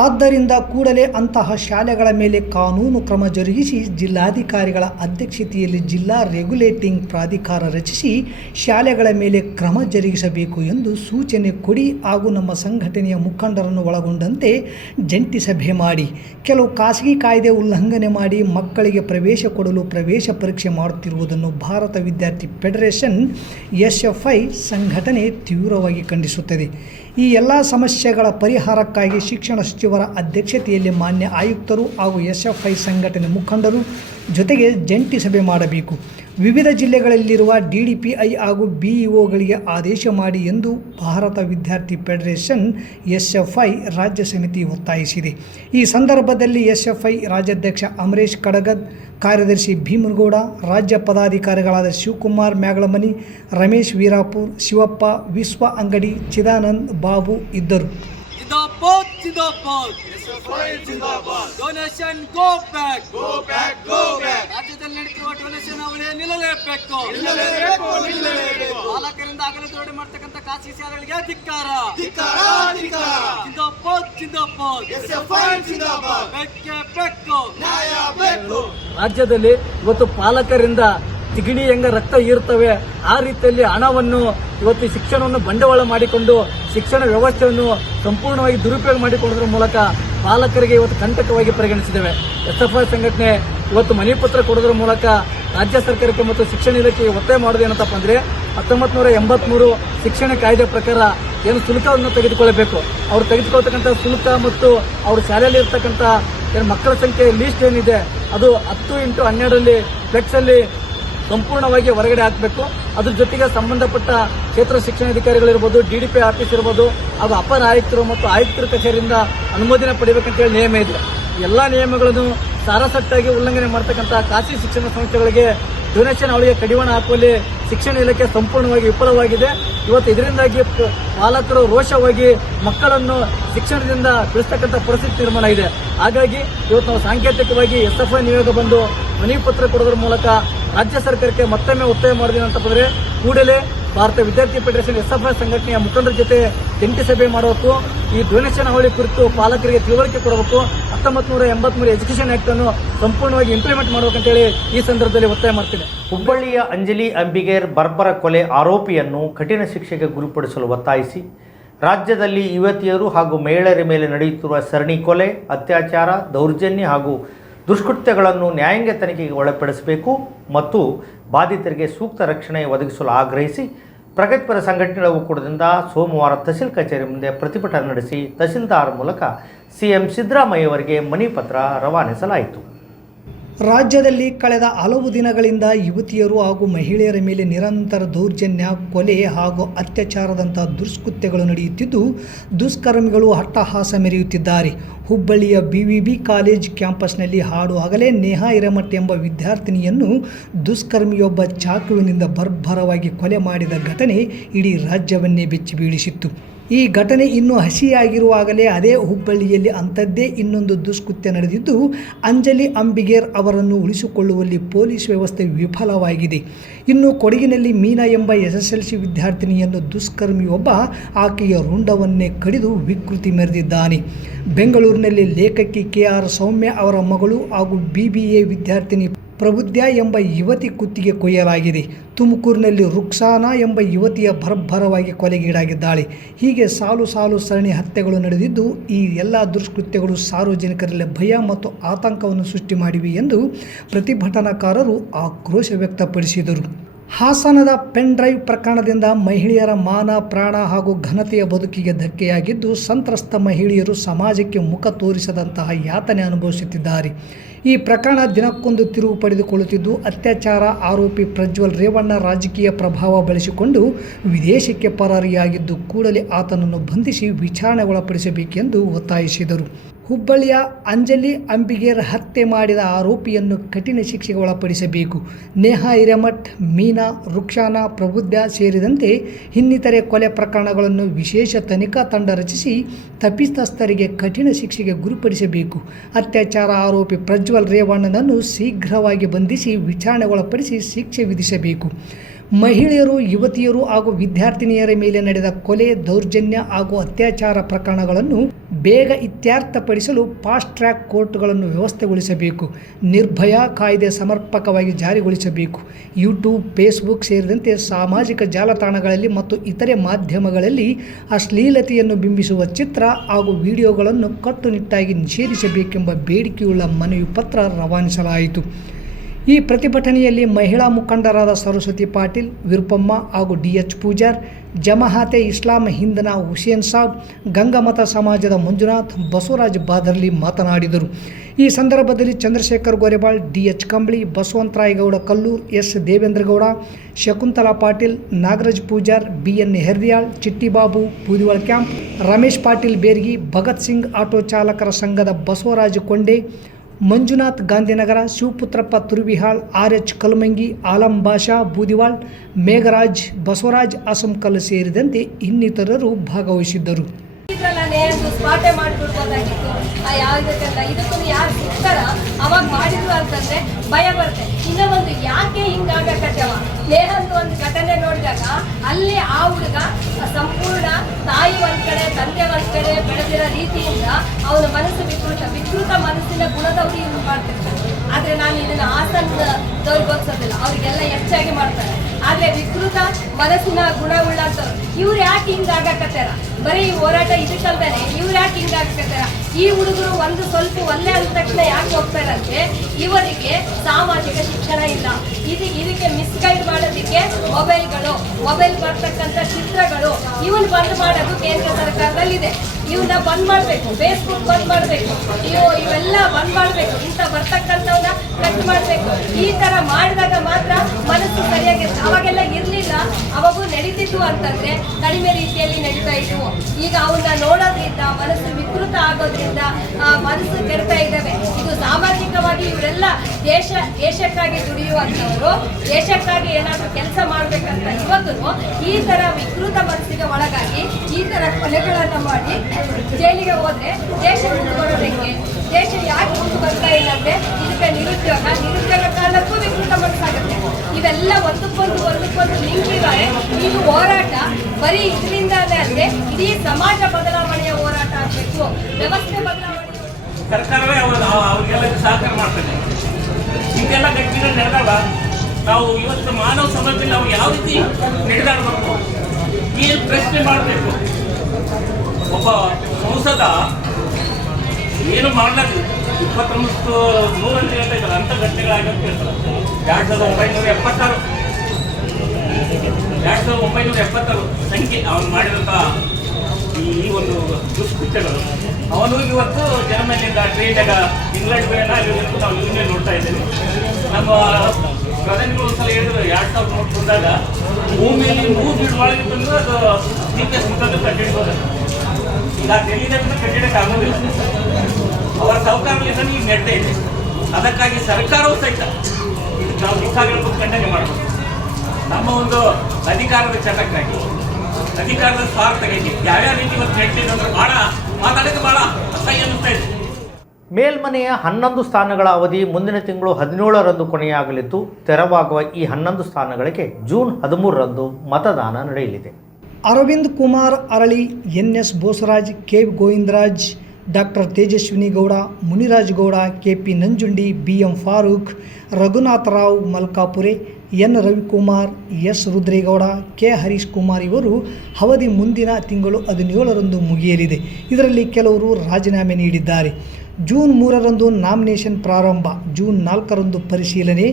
ಆದ್ದರಿಂದ ಕೂಡಲೇ ಅಂತಹ ಶಾಲೆಗಳ ಮೇಲೆ ಕಾನೂನು ಕ್ರಮ ಜರುಗಿಸಿ ಜಿಲ್ಲಾಧಿಕಾರಿಗಳ ಅಧ್ಯಕ್ಷತೆಯಲ್ಲಿ ಜಿಲ್ಲಾ ರೆಗ್ಯುಲೇಟಿಂಗ್ ಪ್ರಾಧಿಕಾರ ರಚಿಸಿ ಶಾಲೆಗಳ ಮೇಲೆ ಕ್ರಮ ಜರುಗಿಸಬೇಕು ಎಂದು ಸೂಚನೆ ಕೊಡಿ ಹಾಗೂ ನಮ್ಮ ಸಂಘಟನೆಯ ಮುಖಂಡರನ್ನು ಒಳಗೊಂಡಂತೆ ಜಂಟಿ ಸಭೆ ಮಾಡಿ ಕೆಲವು ಖಾಸಗಿ ಕಾಯ್ದೆ ಉಲ್ಲಂಘನೆ ಮಾಡಿ ಮಕ್ಕಳಿಗೆ ಪ್ರವೇಶ ಕೊಡಲು ಪ್ರವೇಶ ಪರೀಕ್ಷೆ ಮಾಡುತ್ತಿರುವುದನ್ನು ಭಾರತ ವಿದ್ಯಾರ್ಥಿ ಫೆಡರೇಷನ್ SFI ಸಂಘಟನೆ ತೀವ್ರವಾಗಿ ಖಂಡಿಸುತ್ತದೆ. ಈ ಎಲ್ಲ ಸಮಸ್ಯೆಗಳ ಪರಿಹಾರಕ್ಕಾಗಿ ಶಿಕ್ಷಣ ಸಚಿವರ ಅಧ್ಯಕ್ಷತೆಯಲ್ಲಿ ಮಾನ್ಯ ಆಯುಕ್ತರು ಹಾಗೂ SFI ಸಂಘಟನೆ ಮುಖಂಡರು ಜೊತೆಗೆ ಜಂಟಿ ಸಭೆ ಮಾಡಬೇಕು. ವಿವಿಧ ಜಿಲ್ಲೆಗಳಲ್ಲಿರುವ DDPI ಹಾಗೂ BEOಗಳಿಗೆ ಆದೇಶ ಮಾಡಿ ಎಂದು ಭಾರತ ವಿದ್ಯಾರ್ಥಿ ಫೆಡರೇಷನ್ SFI ರಾಜ್ಯ ಸಮಿತಿ ಒತ್ತಾಯಿಸಿದೆ. ಈ ಸಂದರ್ಭದಲ್ಲಿ SFI ರಾಜ್ಯಾಧ್ಯಕ್ಷ ಅಮರೇಶ್ ಕಡಗದ್, ಕಾರ್ಯದರ್ಶಿ ಭೀಮನಗೌಡ, ರಾಜ್ಯ ಪದಾಧಿಕಾರಿಗಳಾದ ಶಿವಕುಮಾರ್ ಮ್ಯಾಗಳಮನಿ, ರಮೇಶ್ ವೀರಾಪುರ್, ಶಿವಪ್ಪ, ವಿಶ್ವ ಅಂಗಡಿ, ಚಿದಾನಂದ್ ಬಾಬು ಇದ್ದರು. Zindabad, Zindabad. SFI Zindabad. Donation go back. Go back, go back. ರಾಜ್ಯದಲ್ಲಿ ನಡೆಯುತ್ತಿರುವ ಡೊನೇಷನ್ ಅವಳಿ ನಿಲ್ಲಲೇಬೇಕು. ನಿಲ್ಲಲೇಬೇಕು, ನಿಲ್ಲಲೇಬೇಕು. ಪಾಲಕರಿಂದ ಆಗಲೇ ದೊರಡೆ ಮಾಡ್ತಕ್ಕಂಥ ಖಾಸಗಿ ಶಾಲೆಗಳಿಗೆ ಧಿಕ್ಕಾರ. ಧಿಕ್ಕಾರ, ಧಿಕ್ಕಾರ. Zindabad, Zindabad. SFI Zindabad. ಬೇಕೇ ಬೇಕು. ನ್ಯಾಯ ಬೇಕು. ರಾಜ್ಯದಲ್ಲಿ ಇವತ್ತು ಪಾಲಕರಿಂದ ತಿಗಣಿ ಹೆಂಗ ರಕ್ತ ಹೀರ್ತವೆ ಆ ರೀತಿಯಲ್ಲಿ ಹಣವನ್ನು ಇವತ್ತು ಶಿಕ್ಷಣವನ್ನು ಬಂಡವಾಳ ಮಾಡಿಕೊಂಡು ಶಿಕ್ಷಣ ವ್ಯವಸ್ಥೆಯನ್ನು ಸಂಪೂರ್ಣವಾಗಿ ದುರುಪಯೋಗ ಮಾಡಿಕೊಳ್ಳೋದ್ರ ಮೂಲಕ ಪಾಲಕರಿಗೆ ಇವತ್ತು ಕಂಟಕವಾಗಿ ಪರಿಗಣಿಸಿದ್ದೇವೆ. SFI ಸಂಘಟನೆ ಇವತ್ತು ಮನವಿ ಪತ್ರ ಕೊಡೋದ್ರ ಮೂಲಕ ರಾಜ್ಯ ಸರ್ಕಾರಕ್ಕೆ ಮತ್ತು ಶಿಕ್ಷಣ ಇಲಾಖೆಗೆ ಒತ್ತಾಯ ಮಾಡೋದು ಏನಂತಪ್ಪ ಅಂದ್ರೆ 1983 ಶಿಕ್ಷಣ ಕಾಯ್ದೆ ಪ್ರಕಾರ ಏನು ಶುಲ್ಕವನ್ನು ತೆಗೆದುಕೊಳ್ಳಬೇಕು. ಅವರು ತೆಗೆದುಕೊಳ್ತಕ್ಕಂಥ ಶುಲ್ಕ ಮತ್ತು ಅವ್ರ ಶಾಲೆಯಲ್ಲಿ ಇರ್ತಕ್ಕಂಥ ಮಕ್ಕಳ ಸಂಖ್ಯೆ ಲೀಸ್ಟ್ ಏನಿದೆ ಅದು 10x12 ಫ್ಲೆಕ್ಸ್ ಅಲ್ಲಿ ಸಂಪೂರ್ಣವಾಗಿ ಹೊರಗಡೆ ಹಾಕಬೇಕು. ಅದ್ರ ಜೊತೆಗೆ ಸಂಬಂಧಪಟ್ಟ ಕ್ಷೇತ್ರ ಶಿಕ್ಷಣಾಧಿಕಾರಿಗಳಿರ್ಬೋದು, DDPI ಆಫೀಸ್ ಇರ್ಬೋದು, ಹಾಗೂ ಅಪರ ಆಯುಕ್ತರು ಮತ್ತು ಆಯುಕ್ತರ ಕಚೇರಿಯಿಂದ ಅನುಮೋದನೆ ಪಡೆಯಬೇಕಂತೇಳಿ ನಿಯಮ ಇದೆ. ಎಲ್ಲ ನಿಯಮಗಳನ್ನು ಸಾರಸಟ್ಟಾಗಿ ಉಲ್ಲಂಘನೆ ಮಾಡತಕ್ಕಂಥ ಖಾಸಗಿ ಶಿಕ್ಷಣ ಸಂಸ್ಥೆಗಳಿಗೆ ಡೊನೇಷನ್ ಅವಳಿಗೆ ಕಡಿವಾಣ ಹಾಕುವಲ್ಲಿ ಶಿಕ್ಷಣ ಇಲಾಖೆ ಸಂಪೂರ್ಣವಾಗಿ ವಿಫಲವಾಗಿದೆ. ಇವತ್ತು ಇದರಿಂದಾಗಿ ಪಾಲಕರು ರೋಷವಾಗಿ ಮಕ್ಕಳನ್ನು ಶಿಕ್ಷಣದಿಂದ ಬಿಡಿಸ್ತಕ್ಕಂಥ ಪರಿಸ್ಥಿತಿ ನಿರ್ಮಾಣ ಇದೆ. ಹಾಗಾಗಿ ಇವತ್ತು ನಾವು ಸಾಂಕೇತಿಕವಾಗಿ SFI ನಿಯೋಗ ಬಂದು ಮನವಿ ಪತ್ರ ಕೊಡೋದ್ರ ಮೂಲಕ ರಾಜ್ಯ ಸರ್ಕಾರಕ್ಕೆ ಮತ್ತೊಮ್ಮೆ ಒತ್ತಾಯ ಮಾಡಿದೀನಿ ಅಂತಂದ್ರೆ ಕೂಡಲೇ ಭಾರತ ವಿದ್ಯಾರ್ಥಿ ಫೆಡರೇಷನ್ SFI ಸಂಘಟನೆಯ ಮುಖಂಡರ ಜೊತೆ ಜಂಟಿ ಸಭೆ ಮಾಡಬೇಕು. ಈ ಡೊನೇಷನ್ ಅವಳಿ ಕುರಿತು ಪಾಲಕರಿಗೆ ತಿಳುವಳಿಕೆ ಕೊಡಬೇಕು. 1983 ಎಜುಕೇಷನ್ ಆಕ್ಟ್ ಅನ್ನು ಸಂಪೂರ್ಣವಾಗಿ ಇಂಪ್ಲಿಮೆಂಟ್ ಮಾಡಬೇಕಂತೇಳಿ ಈ ಸಂದರ್ಭದಲ್ಲಿ ಒತ್ತಾಯ ಮಾಡ್ತೀನಿ. ಹುಬ್ಬಳ್ಳಿಯ ಅಂಜಲಿ ಅಂಬಿಗೇರ್ ಬರ್ಬರ ಕೊಲೆ ಆರೋಪಿಯನ್ನು ಕಠಿಣ ಶಿಕ್ಷೆಗೆ ಗುರಿಪಡಿಸಲು ಒತ್ತಾಯಿಸಿ ರಾಜ್ಯದಲ್ಲಿ ಯುವತಿಯರು ಹಾಗೂ ಮಹಿಳೆಯರ ಮೇಲೆ ನಡೆಯುತ್ತಿರುವ ಸರಣಿ ಕೊಲೆ, ಅತ್ಯಾಚಾರ, ದೌರ್ಜನ್ಯ ಹಾಗೂ ದುಷ್ಕೃತ್ಯಗಳನ್ನು ನ್ಯಾಯಾಂಗ ತನಿಖೆಗೆ ಒಳಪಡಿಸಬೇಕು ಮತ್ತು ಬಾಧಿತರಿಗೆ ಸೂಕ್ತ ರಕ್ಷಣೆ ಒದಗಿಸಲು ಆಗ್ರಹಿಸಿ ಪ್ರಗತಿಪರ ಸಂಘಟನೆಗಳ ಒಕ್ಕೂಟದಿಂದ ಸೋಮವಾರ ತಹಸೀಲ್ ಕಚೇರಿ ಮುಂದೆ ಪ್ರತಿಭಟನೆ ನಡೆಸಿ ತಹಸೀಲ್ದಾರ್ ಮೂಲಕ CM ಸಿದ್ದರಾಮಯ್ಯ ಅವರಿಗೆ ಮನವಿ ಪತ್ರ ರವಾನಿಸಲಾಯಿತು. ರಾಜ್ಯದಲ್ಲಿ ಕಳೆದ ಹಲವು ದಿನಗಳಿಂದ ಯುವತಿಯರು ಹಾಗೂ ಮಹಿಳೆಯರ ಮೇಲೆ ನಿರಂತರ ದೌರ್ಜನ್ಯ, ಕೊಲೆ ಹಾಗೂ ಅತ್ಯಾಚಾರದಂಥ ದುಷ್ಕೃತ್ಯಗಳು ನಡೆಯುತ್ತಿದ್ದು ದುಷ್ಕರ್ಮಿಗಳು ಅಟ್ಟಹಾಸ ಮೆರೆಯುತ್ತಿದ್ದಾರೆ. ಹುಬ್ಬಳ್ಳಿಯ BVB ಕಾಲೇಜ್ ಕ್ಯಾಂಪಸ್ನಲ್ಲಿ ಹಾಡು ಹಗಲೇ ನೇಹಾ ಹಿರೇಮಠ್ ಎಂಬ ವಿದ್ಯಾರ್ಥಿನಿಯನ್ನು ದುಷ್ಕರ್ಮಿಯೊಬ್ಬ ಚಾಕುವಿನಿಂದ ಬರ್ಬರವಾಗಿ ಕೊಲೆ ಮಾಡಿದ ಘಟನೆ ಇಡೀ ರಾಜ್ಯವನ್ನೇ ಬೆಚ್ಚಿ ಬೀಳಿಸಿತ್ತು. ಈ ಘಟನೆ ಇನ್ನೂ ಹಸಿಯಾಗಿರುವಾಗಲೇ ಅದೇ ಹುಬ್ಬಳ್ಳಿಯಲ್ಲಿ ಅಂಥದ್ದೇ ಇನ್ನೊಂದು ದುಷ್ಕೃತ್ಯ ನಡೆದಿದ್ದು ಅಂಜಲಿ ಅಂಬಿಗೇರ್ ಅವರನ್ನು ಉಳಿಸಿಕೊಳ್ಳುವಲ್ಲಿ ಪೊಲೀಸ್ ವ್ಯವಸ್ಥೆ ವಿಫಲವಾಗಿದೆ. ಇನ್ನು ಕೊಡಗಿನಲ್ಲಿ ಮೀನಾ ಎಂಬ SSLC ವಿದ್ಯಾರ್ಥಿನಿಯನ್ನು ದುಷ್ಕರ್ಮಿಯೊಬ್ಬ ಆಕೆಯ ರುಂಡವನ್ನೇ ಕಡಿದು ವಿಕೃತಿ ಮೆರೆದಿದ್ದಾನೆ. ಬೆಂಗಳೂರಿನಲ್ಲಿ ಲೇಖಕಿ KR ಸೌಮ್ಯ ಅವರ ಮಗಳು ಹಾಗೂ BBA ವಿದ್ಯಾರ್ಥಿನಿ ಪ್ರಬುದ್ಧ ಎಂಬ ಯುವತಿ ಕುತ್ತಿಗೆ ಕೊಯ್ಯಲಾಗಿದೆ. ತುಮಕೂರಿನಲ್ಲಿ ರುಕ್ಸಾನಾ ಎಂಬ ಯುವತಿಯ ಬರ್ಬರವಾಗಿ ಕೊಲೆಗೀಡಾಗಿದ್ದಾಳೆ. ಹೀಗೆ ಸಾಲು ಸಾಲು ಸರಣಿ ಹತ್ಯೆಗಳು ನಡೆದಿದ್ದು ಈ ಎಲ್ಲ ದುಷ್ಕೃತ್ಯಗಳು ಸಾರ್ವಜನಿಕರಲ್ಲಿ ಭಯ ಮತ್ತು ಆತಂಕವನ್ನು ಸೃಷ್ಟಿ ಮಾಡಿವೆ ಎಂದು ಪ್ರತಿಭಟನಾಕಾರರು ಆಕ್ರೋಶ ವ್ಯಕ್ತಪಡಿಸಿದರು. ಹಾಸನದ ಪೆನ್ ಡ್ರೈವ್ ಪ್ರಕರಣದಿಂದ ಮಹಿಳೆಯರ ಮಾನ, ಪ್ರಾಣ ಹಾಗೂ ಘನತೆಯ ಬದುಕಿಗೆ ಧಕ್ಕೆಯಾಗಿದ್ದು ಸಂತ್ರಸ್ತ ಮಹಿಳೆಯರು ಸಮಾಜಕ್ಕೆ ಮುಖ ತೋರಿಸದಂತಹ ಯಾತನೆ ಅನುಭವಿಸುತ್ತಿದ್ದಾರೆ. ಈ ಪ್ರಕರಣ ದಿನಕ್ಕೊಂದು ತಿರುವು ಪಡೆದುಕೊಳ್ಳುತ್ತಿದ್ದು ಅತ್ಯಾಚಾರ ಆರೋಪಿ ಪ್ರಜ್ವಲ್ ರೇವಣ್ಣ ರಾಜಕೀಯ ಪ್ರಭಾವ ಬಳಸಿಕೊಂಡು ವಿದೇಶಕ್ಕೆ ಪರಾರಿಯಾಗಿದ್ದು ಕೂಡಲೇ ಆತನನ್ನು ಬಂಧಿಸಿ ವಿಚಾರಣೆಗೊಳಪಡಿಸಬೇಕೆಂದು ಒತ್ತಾಯಿಸಿದರು. ಹುಬ್ಬಳ್ಳಿಯ ಅಂಜಲಿ ಅಂಬಿಗೇರ್ ಹತ್ಯೆ ಮಾಡಿದ ಆರೋಪಿಯನ್ನು ಕಠಿಣ ಶಿಕ್ಷೆಗೆ ಒಳಪಡಿಸಬೇಕು. ನೇಹಾ ಹಿರೇಮಠ್, ಮೀನಾ, ರುಕ್ಸಾನಾ, ಪ್ರಬುದ್ಧ ಸೇರಿದಂತೆ ಇನ್ನಿತರೆ ಕೊಲೆ ಪ್ರಕರಣಗಳನ್ನು ವಿಶೇಷ ತನಿಖಾ ತಂಡ ರಚಿಸಿ ತಪ್ಪಿತಸ್ಥರಿಗೆ ಕಠಿಣ ಶಿಕ್ಷೆಗೆ ಗುರಿಪಡಿಸಬೇಕು. ಅತ್ಯಾಚಾರ ಆರೋಪಿ ಪ್ರಜ್ವಲ್ ರೇವಣ್ಣನನ್ನು ಶೀಘ್ರವಾಗಿ ಬಂಧಿಸಿ ವಿಚಾರಣೆಗೊಳಪಡಿಸಿ ಶಿಕ್ಷೆ ವಿಧಿಸಬೇಕು. ಮಹಿಳೆಯರು, ಯುವತಿಯರು ಹಾಗೂ ವಿದ್ಯಾರ್ಥಿನಿಯರ ಮೇಲೆ ನಡೆದ ಕೊಲೆ, ದೌರ್ಜನ್ಯ ಹಾಗೂ ಅತ್ಯಾಚಾರ ಪ್ರಕರಣಗಳನ್ನು ಬೇಗ ಇತ್ಯರ್ಥಪಡಿಸಲು ಫಾಸ್ಟ್ ಟ್ರ್ಯಾಕ್ ಕೋರ್ಟ್ಗಳನ್ನು ವ್ಯವಸ್ಥೆಗೊಳಿಸಬೇಕು. ನಿರ್ಭಯ ಕಾಯ್ದೆ ಸಮರ್ಪಕವಾಗಿ ಜಾರಿಗೊಳಿಸಬೇಕು. ಯೂಟ್ಯೂಬ್, ಫೇಸ್ಬುಕ್ ಸೇರಿದಂತೆ ಸಾಮಾಜಿಕ ಜಾಲತಾಣಗಳಲ್ಲಿ ಮತ್ತು ಇತರೆ ಮಾಧ್ಯಮಗಳಲ್ಲಿ ಅಶ್ಲೀಲತೆಯನ್ನು ಬಿಂಬಿಸುವ ಚಿತ್ರ ಹಾಗೂ ವಿಡಿಯೋಗಳನ್ನು ಕಟ್ಟುನಿಟ್ಟಾಗಿ ನಿಷೇಧಿಸಬೇಕೆಂಬ ಬೇಡಿಕೆಯುಳ್ಳ ಮನವಿ ಪತ್ರ ರವಾನಿಸಲಾಯಿತು. ಈ ಪ್ರತಿಭಟನೆಯಲ್ಲಿ ಮಹಿಳಾ ಮುಖಂಡರಾದ ಸರಸ್ವತಿ ಪಾಟೀಲ್, ವಿರುಪಮ್ಮ ಹಾಗೂ ಡಿ.ಎಚ್. ಪೂಜಾರ್, ಜಮಾಅತೆ ಇಸ್ಲಾಂ ಹಿಂದ್ನ ಹುಸೇನ್ ಸಾಬ್, ಗಂಗಾಮತ ಸಮಾಜದ ಮಂಜುನಾಥ್, ಬಸವರಾಜ್ ಬಾದರ್ಲಿ ಮಾತನಾಡಿದರು. ಈ ಸಂದರ್ಭದಲ್ಲಿ Chandrashekhar Gorebal, D H. Kambali, Basavantarayagouda Kallur, S. Devendragouda, Shakuntala Patil, Nagaraj Pujar, B N. Herdiyal, Chittibabu, Budivala camp, Ramesh Patil Bergi, Bhagat Singh auto ಚಾಲಕರ ಸಂಘದ ಬಸವರಾಜ ಕೊಂಡೆ, ಮಂಜುನಾಥ್ ಗಾಂಧಿನಗರ, ಶಿವಪುತ್ರಪ್ಪ ತುರುವಿಹಾಳ್, ಆರ್.ಎಚ್. ಕಲ್ಮಂಗಿ, ಆಲಂ ಬಾಷಾ ಬೂದಿವಾಳ್, ಮೇಘರಾಜ್, ಬಸವರಾಜ್ ಅಸಂಕಲ್ ಸೇರಿದಂತೆ ಇನ್ನಿತರರು ಭಾಗವಹಿಸಿದ್ದರು. ಸ್ಪಾಟೆ ಮಾಡಿಬಿಡ್ಬೋದಾಗಿತ್ತು. ಯಾವುದಕ್ಕೆಲ್ಲ ಇದಕ್ಕೂ ಯಾರು ಸಿಗ್ತಾರ ಅವಾಗ ಮಾಡಿದ್ರು ಅಂತಂದ್ರೆ ಭಯ ಬರುತ್ತೆ. ಇನ್ನೂ ಒಂದು ಯಾಕೆ ಹಿಂಗಾಗತ್ತವ ನೇಹಂದು ಒಂದು ಘಟನೆ ನೋಡಿದಾಗ ಅಲ್ಲಿ ಆ ಹುಡುಗ ಸಂಪೂರ್ಣ ತಾಯಿ ಒಂದ್ ಕಡೆ, ತಂದೆ ಒಂದ್ ಕಡೆ ಬೆಳೆದಿರೋ ರೀತಿಯಿಂದ ಅವನ ಮನಸ್ಸು ವಿಕೃತ ಮನಸ್ಸಿನ ಗುಣದವ್ರು ಇವ್ರು ಮಾಡ್ತಿರ್ತಾರೆ. ಆದ್ರೆ ನಾನು ಇದನ್ನ ಹಾಸನದವ್ರಿಗೆ ಹೋಗ್ಸೋದಿಲ್ಲ, ಅವ್ರಿಗೆಲ್ಲ ಹೆಚ್ಚಾಗಿ ಮಾಡ್ತಾರೆ. ಆದ್ರೆ ವಿಕೃತ ಮನಸ್ಸಿನ ಗುಣವುಳ್ಳಂತವ್ರು ಇವ್ರು ಯಾಕೆ ಹಿಂಗಾಗತ್ತಾರ? ಬರೀ ಈ ಹೋರಾಟ ಇದಕ್ಕಲ್ದಾನೆ ಇವ್ರು ಯಾಕೆ ಹಿಂಗಾಗತ್ತಾರ? ಈ ಹುಡುಗರು ಒಂದು ಸ್ವಲ್ಪ ಒಳ್ಳೆ ಅಂದ ತಕ್ಷಣ ಯಾಕೆ ಹೋಗ್ತಾರಂತೆ? ಇವರಿಗೆ ಸಾಮಾಜಿಕ ಶಿಕ್ಷಣ ಇಲ್ಲ. ಇದಕ್ಕೆ ಮಿಸ್ಗೈಡ್ ಮಾಡೋದಕ್ಕೆ ಮೊಬೈಲ್ ಬರ್ತಕ್ಕಂಥ ಚಿತ್ರಗಳು ಇವನ್ ಬಂದ್ ಮಾಡೋದು ಕೇಂದ್ರ ಸರ್ಕಾರದಲ್ಲಿದೆ. ಇವನ್ನ ಬಂದ್ ಮಾಡಬೇಕು, ಫೇಸ್ಬುಕ್ ಬಂದ್ ಮಾಡಬೇಕು, ಇವೆಲ್ಲ ಬಂದ್ ಮಾಡಬೇಕು, ಇಂಥ ಬರ್ತಕ್ಕಂಥವನ್ನ ಕಟ್ ಮಾಡಬೇಕು. ಈ ತರ ಮಾಡಿದಾಗ ಮಾತ್ರ ಮನಸ್ಸು ಸರಿಯಾಗಿರುತ್ತೆ. ಅವಾಗೆಲ್ಲ ಇರ್ಲಿಲ್ಲ, ಅವಾಗೂ ನಡೀತಿತ್ತು ಅಂತಂದ್ರೆ ಕಡಿಮೆ ರೀತಿಯಲ್ಲಿ ನಡೀತಾ ಇದ್ವು. ಈಗ ಅವನ್ನ ನೋಡೋದ್ರಿಂದ ಮನಸ್ಸು ವಿಕೃತ ಆಗೋದ್ರಿಂದ ಮನಸ್ಸು ಕೆಡ್ತಾ ಇದ್ದಾವೆ. ಇದು ಸಾಮಾಜಿಕವಾಗಿ ಇವರೆಲ್ಲ ದೇಶಕ್ಕಾಗಿ ದುಡಿಯುವಂಥವರು, ದೇಶಕ್ಕಾಗಿ ಏನಾದ್ರು ಕೆಲಸ ಮಾಡ್ಬೇಕಂತ ಇವತ್ತು ಈ ತರ ವಿಕೃತ ಮನಸ್ಸಿಗೆ ಒಳಗಾಗಿ ಈ ತರ ಕೊಲೆಗಳನ್ನ ಮಾಡಿ ಜೈಲಿಗೆ ಹೋದ್ರೆ ದೇಶ ಮುಂದುವರೋದಕ್ಕೆ ದೇಶ ಯಾಕೆ ಮುಂದೆ ಬರ್ತಾ ಇಲ್ಲ ಅಂದ್ರೆ ಇದಕ್ಕೆ ನಿರುದ್ಯೋಗ ಕಾರಣಕ್ಕೂ ವಿಕೃತ ಮನಸ್ಸಾಗುತ್ತೆ. ಇವೆಲ್ಲ ಒಂದಕ್ಕೊಂದು ಲಿಂಕ್ ಇದ್ದಾರೆ. ಇದು ಹೋರಾಟ ಬರೀ ಇದರಿಂದಾನೇ ಅಂದ್ರೆ ಇಡೀ ಸಮಾಜ ಬದಲಾವಣೆಯ ಹೋರಾಟ ಆಗಬೇಕು, ವ್ಯವಸ್ಥೆ ಬದಲಾವಣೆ. ಸರ್ಕಾರವೇ ಅವ್ರಿಗೆಲ್ಲ ಸಹಕಾರ ಮಾಡ್ತದೆ. ಹೀಗೆಲ್ಲ ಘಟನೆಗಳು ನಡೆದಾಗ ನಾವು ಇವತ್ತು ಮಾನವ ಸಮಾಜದಲ್ಲಿ ನಾವು ಯಾವ ರೀತಿ ನಡೆದಾಡಬೇಕು, ಏನು ಪ್ರಶ್ನೆ ಮಾಡಬೇಕು. ಒಬ್ಬ ಸಂಸದ ಏನು ಮಾಡ್ಲಾರ್ದು 29 ಅಂತ ಹೇಳ್ತಾ ಇದ್ದಾರೆ, ಅಂಥ ಘಟನೆಗಳಾಗಂತ ಹೇಳ್ತಾರೆ. 1976 ಸಂಖ್ಯೆ ಅವನು ಮಾಡಿದಂಥ ಈ ಒಂದು ದುಷ್ಕೃತ್ಯಗಳು ಅವನು ಇವತ್ತು ಜರ್ಮನಿಯಿಂದ ಟ್ರೈನಾಗ ಇಂಗ್ಲೆಂಡ್ಗಳನ್ನ ಇರೋದಕ್ಕೂ ನಾವು ಯೂನಿಯನ್ ನೋಡ್ತಾ ಇದ್ದೇವೆ. ನಮ್ಮ ಪ್ರಧಾನಿಗಳು ಒಂದ್ಸಲ ಹೇಳಿದ್ರು 2000 ನೋಟ್ ಬಂದಾಗ ಭೂಮಿಯಲ್ಲಿ 3 ಬೀಡು ಒಳಗೆ ಬಂದು ಅದು GPS ಮುಖಾಂತರ ಕಟ್ಟಿಡ್ಬೋದು. ಈಗ ಡೆಲ್ಲಿದಿಂದ ಕಟ್ಟಿಡಕ್ಕೆ ಆಗೋದಿಲ್ಲ. ಅವರ ಸಹಕಾರದಿಂದ ಈಗ ನಡ್ತಾ ಇದೆ. ಅದಕ್ಕಾಗಿ ಸರ್ಕಾರವೂ ಸಹಿತ ಇದಕ್ಕೆ ನಾವು ಧಿಕ್ಕಾರಗಳನ್ನು ಖಂಡನೆ ಮಾಡಬೇಕು. ನಮ್ಮ ಒಂದು ಅಧಿಕಾರದ ಚಟಕ್ಕಾಗಿ, ಅಧಿಕಾರದ ಸ್ವಾರ್ಥಕ್ಕಾಗಿ ಯಾವ್ಯಾವ ರೀತಿ ಇವತ್ತು ನಡ್ತಿದೆ ಅಂದ್ರೆ ಮಾತಾಡೋದು ಭಾಳ ಅಸಹ್ಯ ಅನ್ನಿಸ್ತಾ ಇದೆ. ಮೇಲ್ಮನೆಯ 11 ಸ್ಥಾನಗಳ ಅವಧಿ ಮುಂದಿನ ತಿಂಗಳು 17ರಂದು ಕೊನೆಯಾಗಲಿದ್ದು, ತೆರವಾಗುವ ಈ 11 ಸ್ಥಾನಗಳಿಗೆ ಜೂನ್ 13ರಂದು ಮತದಾನ ನಡೆಯಲಿದೆ. Arvind Kumar Arali, N S. Bosaraj, K. Govindaraj, doctor Tejaswini Gowda, Muniraj Gowda, K P. Nanjundi, B M. Farooq, Raghunatharao Malkapure, N. Ravikumar, S. Rudregowda, K. Harish Kumar ಇವರು ಅವಧಿ ಮುಂದಿನ ತಿಂಗಳು 17ರಂದು ಮುಗಿಯಲಿದೆ. ಇದರಲ್ಲಿ ಕೆಲವರು ರಾಜೀನಾಮೆ ನೀಡಿದ್ದಾರೆ. ಜೂನ್ 3ರಂದು ನಾಮಿನೇಷನ್ ಪ್ರಾರಂಭ, ಜೂನ್ 4ರಂದು ಪರಿಶೀಲನೆ,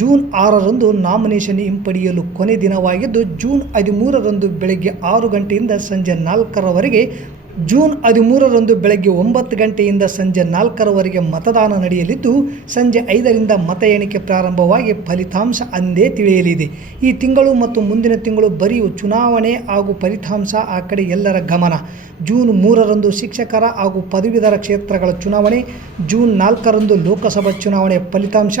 ಜೂನ್ 6ರಂದು ನಾಮಿನೇಷನ್ ಹಿಂಪಡೆಯಲು ಕೊನೆ ದಿನವಾಗಿದ್ದು, ಜೂನ್ 13ರಂದು ಬೆಳಗ್ಗೆ 6 ಗಂಟೆಯಿಂದ ಸಂಜೆ 4ರವರೆಗೆ ಜೂನ್ 13ರಂದು ಬೆಳಗ್ಗೆ 9 ಗಂಟೆಯಿಂದ ಸಂಜೆ 4ರವರೆಗೆ ಮತದಾನ ನಡೆಯಲಿದ್ದು ಸಂಜೆ 5ರಿಂದ ಮತ ಎಣಿಕೆ ಪ್ರಾರಂಭವಾಗಿ ಫಲಿತಾಂಶ ಅಂದೇ ತಿಳಿಯಲಿದೆ. ಈ ತಿಂಗಳು ಮತ್ತು ಮುಂದಿನ ತಿಂಗಳು ಬರೀ ಚುನಾವಣೆ ಹಾಗೂ ಫಲಿತಾಂಶ ಆ ಕಡೆ ಎಲ್ಲರ ಗಮನ. ಜೂನ್ 3ರಂದು ಶಿಕ್ಷಕರ ಹಾಗೂ ಪದವೀಧರ ಕ್ಷೇತ್ರಗಳ ಚುನಾವಣೆ, ಜೂನ್ 4ರಂದು ಲೋಕಸಭಾ ಚುನಾವಣೆ ಫಲಿತಾಂಶ,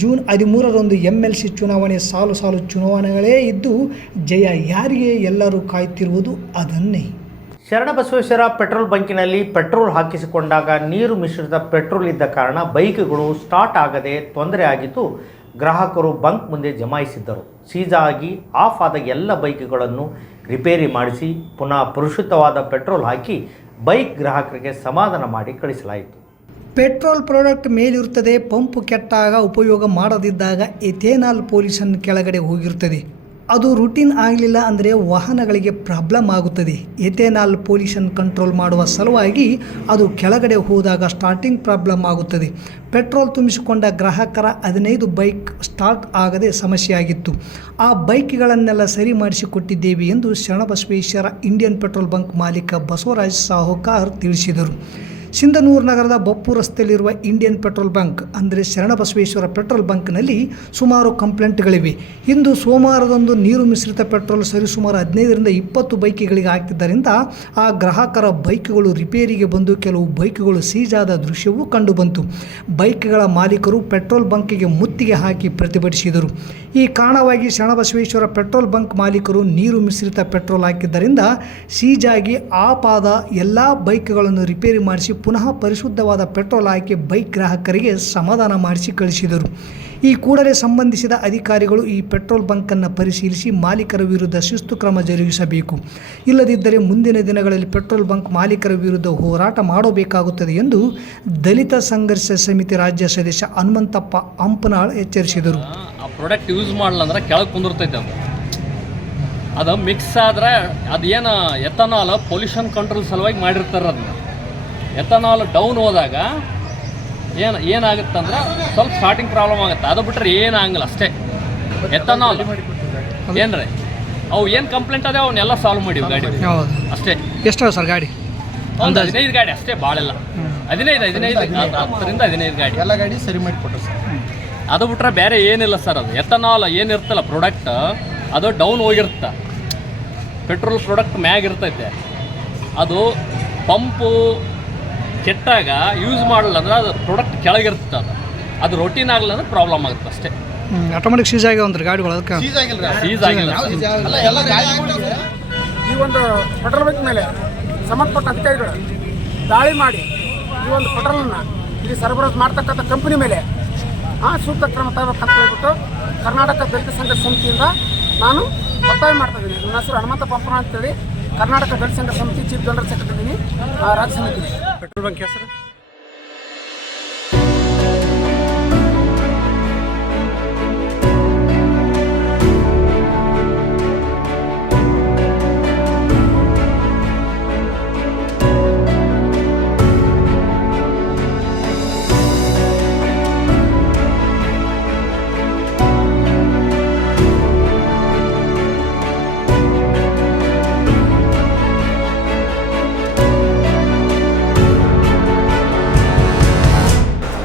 ಜೂನ್ 13ರಂದು MLC ಚುನಾವಣೆ. ಸಾಲು ಚುನಾವಣೆಗಳೇ ಇದ್ದು ಜಯ ಯಾರಿಗೆ ಎಲ್ಲರೂ ಕಾಯುತ್ತಿರುವುದು ಅದನ್ನೇ. ಶರಣಬಸವೇಶ್ವರ ಪೆಟ್ರೋಲ್ ಬಂಕಿನಲ್ಲಿ ಪೆಟ್ರೋಲ್ ಹಾಕಿಸಿಕೊಂಡಾಗ ನೀರು ಮಿಶ್ರಿತ ಪೆಟ್ರೋಲ್ ಇದ್ದ ಕಾರಣ ಬೈಕ್ಗಳು ಸ್ಟಾರ್ಟ್ ಆಗದೆ ತೊಂದರೆ ಆಗಿದ್ದು ಗ್ರಾಹಕರು ಬಂಕ್ ಮುಂದೆ ಜಮಾಯಿಸಿದ್ದರು. ಸೀಜಾ ಆಗಿ ಆಫ್ ಆದ ಎಲ್ಲ ಬೈಕ್ಗಳನ್ನು ರಿಪೇರಿ ಮಾಡಿಸಿ ಪುನಃ ಪರಿಶುದ್ಧವಾದ ಪೆಟ್ರೋಲ್ ಹಾಕಿ ಬೈಕ್ ಗ್ರಾಹಕರಿಗೆ ಸಮಾಧಾನ ಮಾಡಿ ಕಳಿಸಲಾಯಿತು. ಪೆಟ್ರೋಲ್ ಪ್ರಾಡಕ್ಟ್ ಮೇಲಿರುತ್ತದೆ, ಪಂಪ್ ಕೆಟ್ಟಾಗ ಉಪಯೋಗ ಮಾಡದಿದ್ದಾಗ ಎಥೆನಾಲ್ ಪೊಲ್ಯೂಷನ್ ಕೆಳಗಡೆ ಹೋಗಿರುತ್ತದೆ. ಅದು ರೂಟೀನ್ ಆಗಲಿಲ್ಲ ಅಂದರೆ ವಾಹನಗಳಿಗೆ ಪ್ರಾಬ್ಲಮ್ ಆಗುತ್ತದೆ. ಎಥೆನಾಲ್ ಪೊಲ್ಯೂಷನ್ ಕಂಟ್ರೋಲ್ ಮಾಡುವ ಸಲುವಾಗಿ ಅದು ಕೆಳಗಡೆ ಹೋದಾಗ ಸ್ಟಾರ್ಟಿಂಗ್ ಪ್ರಾಬ್ಲಮ್ ಆಗುತ್ತದೆ. ಪೆಟ್ರೋಲ್ ತುಂಬಿಸಿಕೊಂಡ ಗ್ರಾಹಕರ 15 ಬೈಕ್ ಸ್ಟಾರ್ಟ್ ಆಗದೆ ಸಮಸ್ಯೆಯಾಗಿತ್ತು. ಆ ಬೈಕ್ಗಳನ್ನೆಲ್ಲ ಸರಿ ಮಾಡಿಸಿಕೊಟ್ಟಿದ್ದೇವೆ ಎಂದು ಶರಣಬಸವೇಶ್ವರ ಇಂಡಿಯನ್ ಪೆಟ್ರೋಲ್ ಬಂಕ್ ಮಾಲೀಕ ಬಸವರಾಜ್ ಸಾಹುಕಾರ್ ತಿಳಿಸಿದರು. ಸಿಂಧನೂರು ನಗರದ ಬಪ್ಪು ರಸ್ತೆಯಲ್ಲಿರುವ ಇಂಡಿಯನ್ ಪೆಟ್ರೋಲ್ ಬಂಕ್ ಅಂದರೆ ಶರಣಬಸವೇಶ್ವರ ಪೆಟ್ರೋಲ್ ಬಂಕ್ನಲ್ಲಿ ಸುಮಾರು ಕಂಪ್ಲೇಂಟ್ಗಳಿವೆ. ಇಂದು ಸೋಮವಾರದಂದು ನೀರು ಮಿಶ್ರಿತ ಪೆಟ್ರೋಲ್ ಸರಿಸುಮಾರು 15ರಿಂದ 20 ಬೈಕ್ಗಳಿಗೆ ಹಾಕಿದ್ದರಿಂದ ಆ ಗ್ರಾಹಕರ ಬೈಕ್ಗಳು ರಿಪೇರಿಗೆ ಬಂದು ಕೆಲವು ಬೈಕ್ಗಳು ಸೀಜಾದ ದೃಶ್ಯವೂ ಕಂಡುಬಂತು. ಬೈಕ್ಗಳ ಮಾಲೀಕರು ಪೆಟ್ರೋಲ್ ಬಂಕಿಗೆ ಮುತ್ತಿಗೆ ಹಾಕಿ ಪ್ರತಿಭಟಿಸಿದರು. ಈ ಕಾರಣವಾಗಿ ಶರಣಬಸವೇಶ್ವರ ಪೆಟ್ರೋಲ್ ಬಂಕ್ ಮಾಲೀಕರು ನೀರು ಮಿಶ್ರಿತ ಪೆಟ್ರೋಲ್ ಹಾಕಿದ್ದರಿಂದ ಸೀಜಾಗಿ ಆಫ್ ಆದ ಎಲ್ಲ ಬೈಕ್ಗಳನ್ನು ರಿಪೇರಿ ಮಾಡಿಸಿ ಪುನಃ ಪರಿಶುದ್ಧವಾದ ಪೆಟ್ರೋಲ್ ಹಾಕಿ ಬೈಕ್ ಗ್ರಾಹಕರಿಗೆ ಸಮಾಧಾನ ಮಾಡಿಸಿ ಕಳಿಸಿದರು. ಈ ಕೂಡಲೇ ಸಂಬಂಧಿಸಿದ ಅಧಿಕಾರಿಗಳು ಈ ಪೆಟ್ರೋಲ್ ಬಂಕನ್ನು ಪರಿಶೀಲಿಸಿ ಮಾಲೀಕರ ವಿರುದ್ಧ ಶಿಸ್ತು ಕ್ರಮ ಜರುಗಿಸಬೇಕು. ಇಲ್ಲದಿದ್ದರೆ ಮುಂದಿನ ದಿನಗಳಲ್ಲಿ ಪೆಟ್ರೋಲ್ ಬಂಕ್ ಮಾಲೀಕರ ವಿರುದ್ಧ ಹೋರಾಟ ಮಾಡಬೇಕಾಗುತ್ತದೆ ಎಂದು ದಲಿತ ಸಂಘರ್ಷ ಸಮಿತಿ ರಾಜ್ಯ ಸದಸ್ಯ ಹನುಮಂತಪ್ಪ ಹಂಪನಾಳ್ ಎಚ್ಚರಿಸಿದರು. ಆ ಪ್ರಾಡಕ್ಟ್ ಯೂಸ್ ಮಾಡಲ್ಲ ಅಂದ್ರೆ ಕೆಳಗೆ ಕುಂದಿರ್ತೈತೆ ಅದು ಮಿಕ್ಸ್ ಆದರೆ ಅದೇನು ಎಥನಾಲ್ ಪೊಲ್ಯೂಷನ್ ಕಂಟ್ರೋಲ್ ಸಲುವಾಗಿ ಮಾಡಿರ್ತಾರೆ. ಅದನ್ನ ಎಥನಾಲ್ ಡೌನ್ ಹೋದಾಗ ಏನಾಗುತ್ತಂದ್ರೆ ಸ್ವಲ್ಪ ಸ್ಟಾರ್ಟಿಂಗ್ ಪ್ರಾಬ್ಲಮ್ ಆಗುತ್ತೆ. ಅದು ಬಿಟ್ಟರೆ ಏನಾಗಲ್ಲ ಅಷ್ಟೇ. ಎಥನಾಲ್ ಏನ್ರಿ ಅವು ಏನು ಕಂಪ್ಲೇಂಟ್ ಅದೇ ಅವನ್ನೆಲ್ಲ ಸಾಲ್ವ್ ಮಾಡಿವಿ ಗಾಡಿ ಅಷ್ಟೇ. ಎಷ್ಟು ಸರ್ ಗಾಡಿ? ಒಂದು 15 ಗಾಡಿ ಅಷ್ಟೇ, ಭಾಳೆಲ್ಲ 15 10ರಿಂದ 15 ಗಾಡಿ ಎಲ್ಲ ಗಾಡಿ ಸರಿ ಮಾಡಿಕೊಟ್ರು ಸರ್. ಅದು ಬಿಟ್ರೆ ಬೇರೆ ಏನಿಲ್ಲ ಸರ್. ಅದು ಎಥನಾಲ್ ಏನಿರ್ತಲ್ಲ ಪ್ರಾಡಕ್ಟ್ ಅದು ಡೌನ್ ಹೋಗಿರುತ್ತೆ. ಪೆಟ್ರೋಲ್ ಪ್ರಾಡಕ್ಟ್ ಮ್ಯಾಗ ಇರ್ತೈತೆ. ಅದು ಪಂಪು ಕೆಟ್ಟಾಗ ಯೂಸ್ ಮಾಡಲ್ಲ ಅಂದ್ರೆ ಅದು ಪ್ರಾಡಕ್ಟ್ ಕೆಳಗಿರುತ್ತೆ. ಅದು ರೊಟೀನ್ ಆಗಲ್ಲ ಅಂದ್ರೆ ಪ್ರಾಬ್ಲಮ್ ಆಗುತ್ತೆ ಅಷ್ಟೇ. ಆಟೋಮೆಟಿಕ್ ಸೀಜ್ ಆಗ್ಯಾವಂದ್ರೆ ಗಾಡಿಗಳು ಅದಕ್ಕೆ ಸೀಸ್ ಆಗಿಲ್ಲ. ಈ ಒಂದು ಪೆಟ್ರೋಲ್ ಬಂಕ್ ಮೇಲೆ ಸಂಬಂಧಪಟ್ಟ ಅಧಿಕಾರಿಗಳು ದಾಳಿ ಮಾಡಿ ಈ ಒಂದು ಪೆಟ್ರೋಲನ್ನು ಇಲ್ಲಿ ಸರಬರಾಜು ಮಾಡ್ತಕ್ಕಂಥ ಕಂಪನಿ ಮೇಲೆ ಸೂಕ್ತ ಕ್ರಮ ತಗೋಬೇಕಂತ ಹೇಳ್ಬಿಟ್ಟು ಕರ್ನಾಟಕ ದಲಿತ ಸಂಘ ಸಮಿತಿಯಿಂದ ನಾನು ಒತ್ತಾಯ ಮಾಡ್ತಾ ಇದ್ದೀನಿ. ನನ್ನ ಹೆಸರು ಹನುಮಂತಪ್ಪ ಹಂಪನಾಳ್ ಅಂತೇಳಿ, ಕರ್ನಾಟಕ ದಲಿತ ಸಂಘ ಸಮಿತಿ ಚೀಫ್ ಜನರಲ್ ಸೆಕ್ರೆಟರಿ ರಾಜ್ಯ ಸಮಿತಿ. ಪೆಟ್ರೋಲ್ ಬಂಕ್ ಹೆಸರು